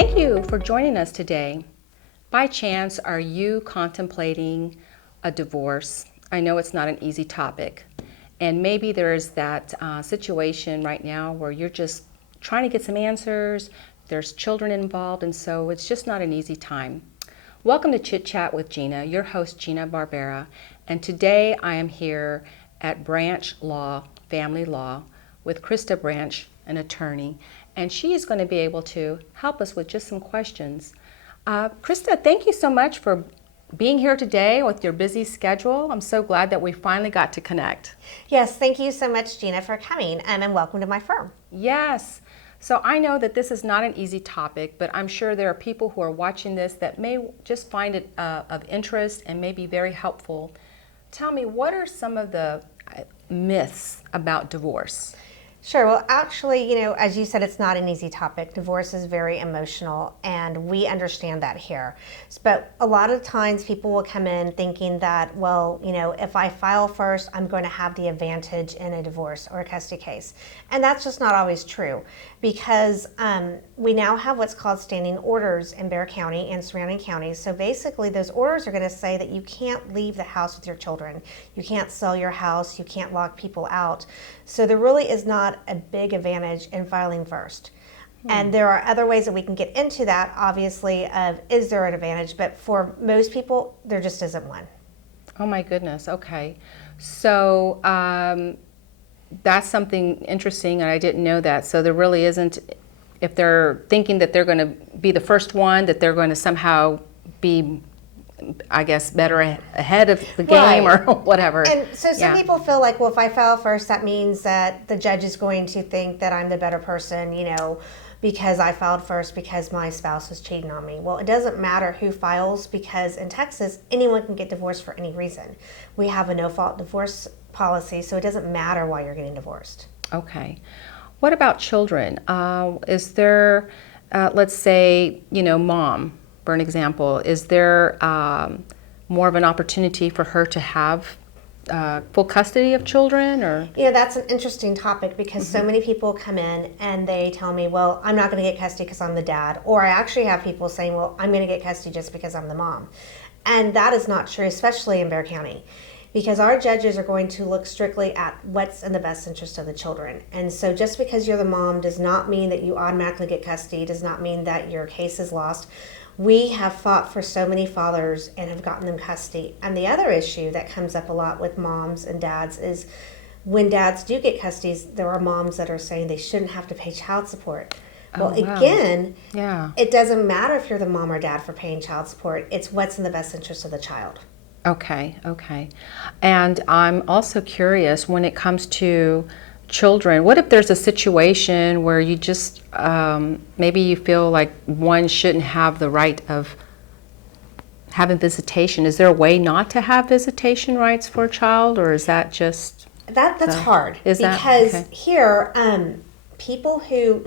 Thank you for joining us today. By chance, are you contemplating a divorce? I know it's not an easy topic, and maybe there's that situation right now where you're just trying to get some answers, there's children involved, and so it's just not an easy time. Welcome to Chit Chat with Gina, your host Gina Barbera, and today I am here at Branch Law, Family Law, with Crista Branch, an attorney, and she is going to be able to help us with just some questions. Crista, thank you so much for being here today with your busy schedule. I'm so glad that we finally got to connect. Yes, thank you so much, Gina, for coming, and welcome to my firm. Yes. So I know that this is not an easy topic, but I'm sure there are people who are watching this that may just find it of interest and may be very helpful. Tell me, what are some of the myths about divorce? Sure. Well, actually, as you said, it's not an easy topic. Divorce is very emotional, and we understand that here. But a lot of times people will come in thinking that, well, if I file first, I'm going to have the advantage in a divorce or a custody case. And that's just not always true, because we now have what's called standing orders in Bexar County and surrounding counties. So basically, those orders are going to say that you can't leave the house with your children. You can't sell your house. You can't lock people out. So there really is not a big advantage in filing first. And there are other ways that we can get into that, obviously, of is there an advantage, but for most people, there just isn't one. Oh my goodness, okay. So that's something interesting, and I didn't know that. So there really isn't, if they're thinking that they're going to be the first one, that they're going to somehow be, I guess, better ahead of the game, right, or whatever. And so some people feel like, well, if I file first, that means that the judge is going to think that I'm the better person, because I filed first because my spouse was cheating on me. Well, it doesn't matter who files, because in Texas, anyone can get divorced for any reason. We have a no-fault divorce policy, so it doesn't matter why you're getting divorced. Okay. What about children? Is there, let's say, mom, for an example, is there more of an opportunity for her to have full custody of children? Or that's an interesting topic, because so many people come in and they tell me, well, I'm not going to get custody because I'm the dad. Or I actually have people saying, well, I'm going to get custody just because I'm the mom. And that is not true, especially in Bexar County, because our judges are going to look strictly at what's in the best interest of the children. And so just because you're the mom does not mean that you automatically get custody, does not mean that your case is lost. We have fought for so many fathers and have gotten them custody. And the other issue that comes up a lot with moms and dads is when dads do get custody, there are moms that are saying they shouldn't have to pay child support. Well, wow. Again, Yeah. It doesn't matter if you're the mom or dad for paying child support. It's what's in the best interest of the child. Okay. And I'm also curious, when it comes to children, what if there's a situation where you just maybe you feel like one shouldn't have the right of having visitation? Is there a way not to have visitation rights for a child, or is that just that's hard? Because here people who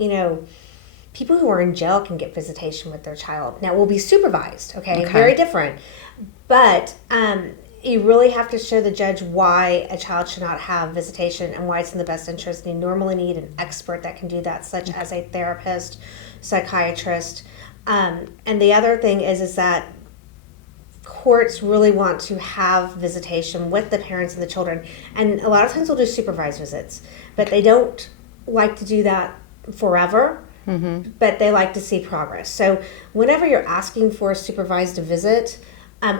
are in jail can get visitation with their child. Now, will be supervised, okay? Very different. But you really have to show the judge why a child should not have visitation and why it's in the best interest. And you normally need an expert that can do that, such as a therapist, psychiatrist. And the other thing is that courts really want to have visitation with the parents and the children. And a lot of times they'll do supervised visits, but they don't like to do that forever. But they like to see progress. So whenever you're asking for a supervised visit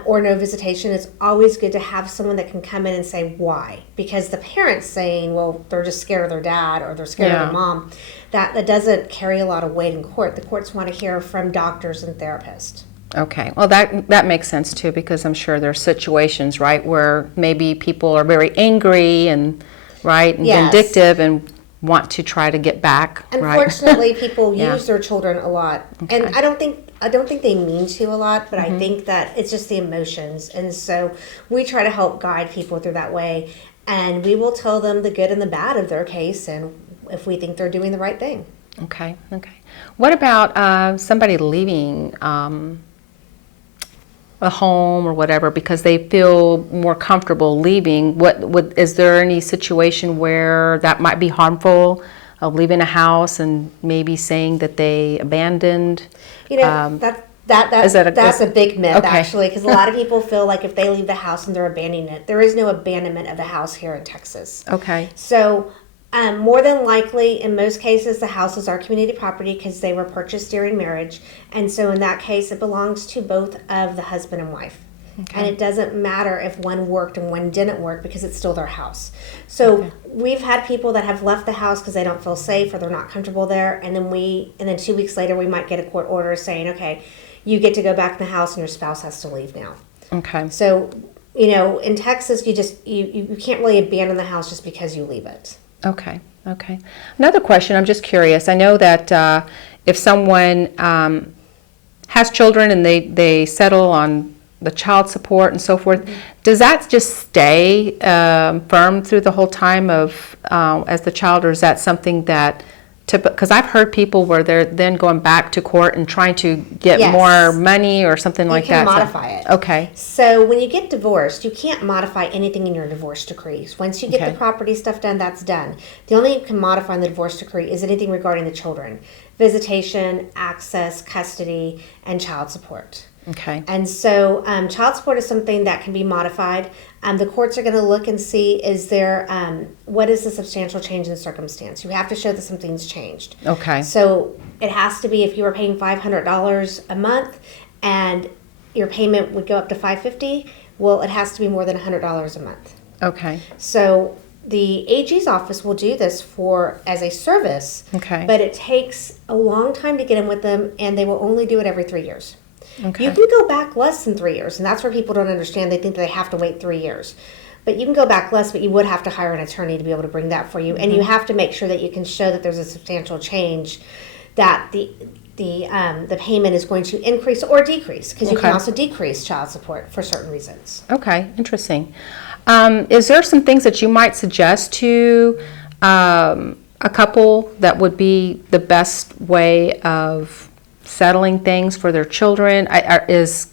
or no visitation, it's always good to have someone that can come in and say why. Because the parents saying, well, they're just scared of their dad or they're scared of their mom, that doesn't carry a lot of weight in court. The courts want to hear from doctors and therapists. Okay, well that makes sense too, because I'm sure there are situations, right, where maybe people are very angry and vindictive and want to try to get back. Unfortunately, people use their children a lot, and I don't think they mean to a lot, but I think that it's just the emotions, and so we try to help guide people through that way, and we will tell them the good and the bad of their case, and if we think they're doing the right thing. Okay. What about somebody leaving a home or whatever because they feel more comfortable leaving? Is there any situation where that might be harmful of leaving a house and maybe saying that they abandoned. That's a big myth, okay. actually, because a lot of people feel like if they leave the house and they're abandoning it. There is no abandonment of the house here in Texas. Okay. So more than likely, in most cases, the houses are community property because they were purchased during marriage. And so in that case, it belongs to both of the husband and wife. Okay. And it doesn't matter if one worked and one didn't work because it's still their house. So we've had people that have left the house because they don't feel safe or they're not comfortable there. And then 2 weeks later, we might get a court order saying, okay, you get to go back in the house and your spouse has to leave now. Okay. So, in Texas, you can't really abandon the house just because you leave it. Okay. Okay. Another question, I'm just curious. I know that if someone has children and they settle on the child support and so forth, does that just stay firm through the whole time of as the child, or is that something that because I've heard people where they're then going back to court and trying to get more money or something like that. You can modify it. Okay. So when you get divorced, you can't modify anything in your divorce decree. Once you get the property stuff done, that's done. The only thing you can modify in the divorce decree is anything regarding the children. Visitation, access, custody, and child support. Okay. And so child support is something that can be modified. The courts are going to look and see what is the substantial change in circumstance. You have to show that something's changed. Okay. So it has to be if you were paying $500 a month and your payment would go up to $550, well, it has to be more than $100 a month. Okay. So the AG's office will do this as a service, but it takes a long time to get in with them, and they will only do it every 3 years. Okay. You can go back less than 3 years, and that's where people don't understand. They think they have to wait 3 years. But you can go back less, but you would have to hire an attorney to be able to bring that for you. And you have to make sure that you can show that there's a substantial change, that the payment is going to increase or decrease, because you can also decrease child support for certain reasons. Okay, interesting. Is there some things that you might suggest to a couple that would be the best way of settling things for their children? Is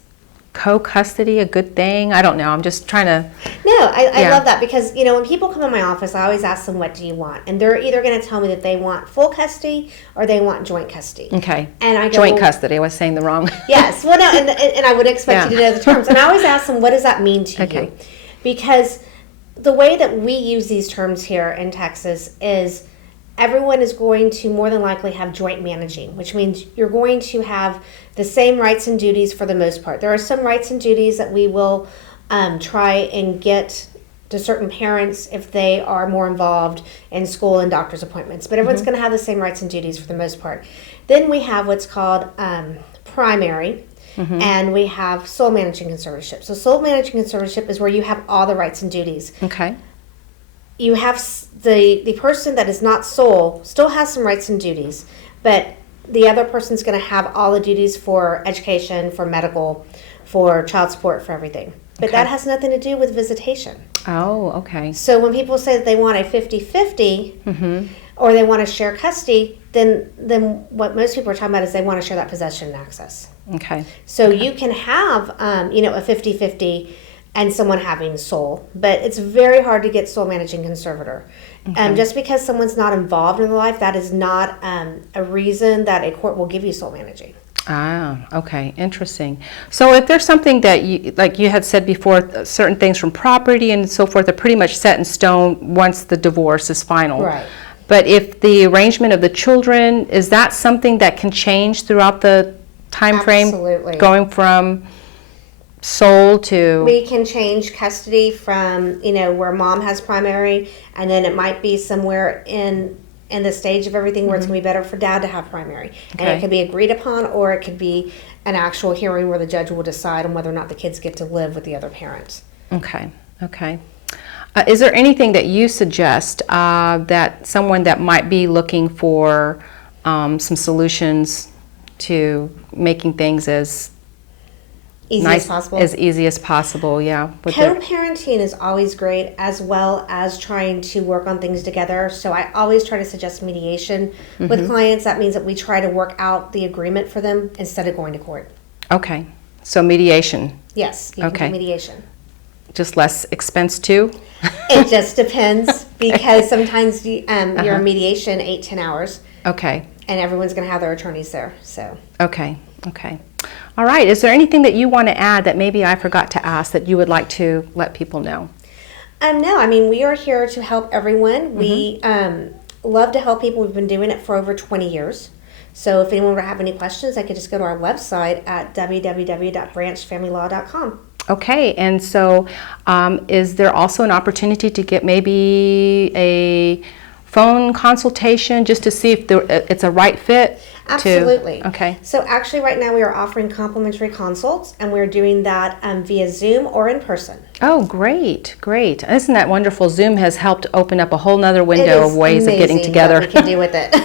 co-custody a good thing? I don't know. I'm just trying to... No, I love that because, when people come in my office, I always ask them, what do you want? And they're either going to tell me that they want full custody or they want joint custody. Okay. And I go, joint custody. I was saying the wrong... Yes. Well, no, and I would expect you to know the terms. And I always ask them, what does that mean to you? Because the way that we use these terms here in Texas is everyone is going to more than likely have joint managing, which means you're going to have the same rights and duties for the most part. There are some rights and duties that we will try and get to certain parents if they are more involved in school and doctor's appointments, but everyone's going to have the same rights and duties for the most part. Then we have what's called primary, and we have sole managing conservatorship. So sole managing conservatorship is where you have all the rights and duties. Okay. You have the person that is not sole still has some rights and duties, but the other person's going to have all the duties for education, for medical, for child support, for everything. But that has nothing to do with visitation. Oh, okay. So when people say that they want a 50-50 or they want to share custody, then what most people are talking about is they want to share that possession and access. Okay. So you can have a 50-50 and someone having sole, but it's very hard to get sole managing conservator. Just because someone's not involved in the life, that is not a reason that a court will give you sole managing. Ah, okay, interesting. So if there's something that you, like you had said before, certain things from property and so forth are pretty much set in stone once the divorce is final. Right. But if the arrangement of the children, is that something that can change throughout the time frame? Absolutely. Going from sole to... We can change custody from, where mom has primary, and then it might be somewhere in the stage of everything where it's going to be better for dad to have primary. And it could be agreed upon, or it could be an actual hearing where the judge will decide on whether or not the kids get to live with the other parents. Okay. Is there anything that you suggest that someone that might be looking for some solutions to making things as easy as possible, yeah. Co-parenting is always great, as well as trying to work on things together. So I always try to suggest mediation with clients. That means that we try to work out the agreement for them instead of going to court. Okay. So mediation. Yes, you can do mediation. just less expense too? It just depends, because sometimes you're in mediation 8-10 hours. Okay. And everyone's going to have their attorneys there. So. Okay. All right. Is there anything that you want to add that maybe I forgot to ask that you would like to let people know? No, I mean, we are here to help everyone. We love to help people. We've been doing it for over 20 years. So if anyone would have any questions, I could just go to our website at www.branchfamilylaw.com. Okay, and so is there also an opportunity to get maybe a phone consultation just to see if it's a right fit? Absolutely. Okay. So actually right now we are offering complimentary consults, and we're doing that via Zoom or in person. Oh, great. Isn't that wonderful? Zoom has helped open up a whole nother window of ways of getting together. What we can do with it.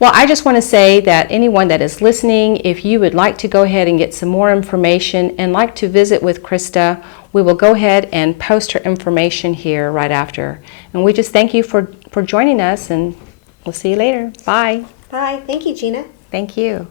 Well, I just want to say that anyone that is listening, if you would like to go ahead and get some more information and like to visit with Crista, we will go ahead and post her information here right after. And we just thank you for joining us, and we'll see you later. Bye. Bye. Thank you, Gina. Thank you.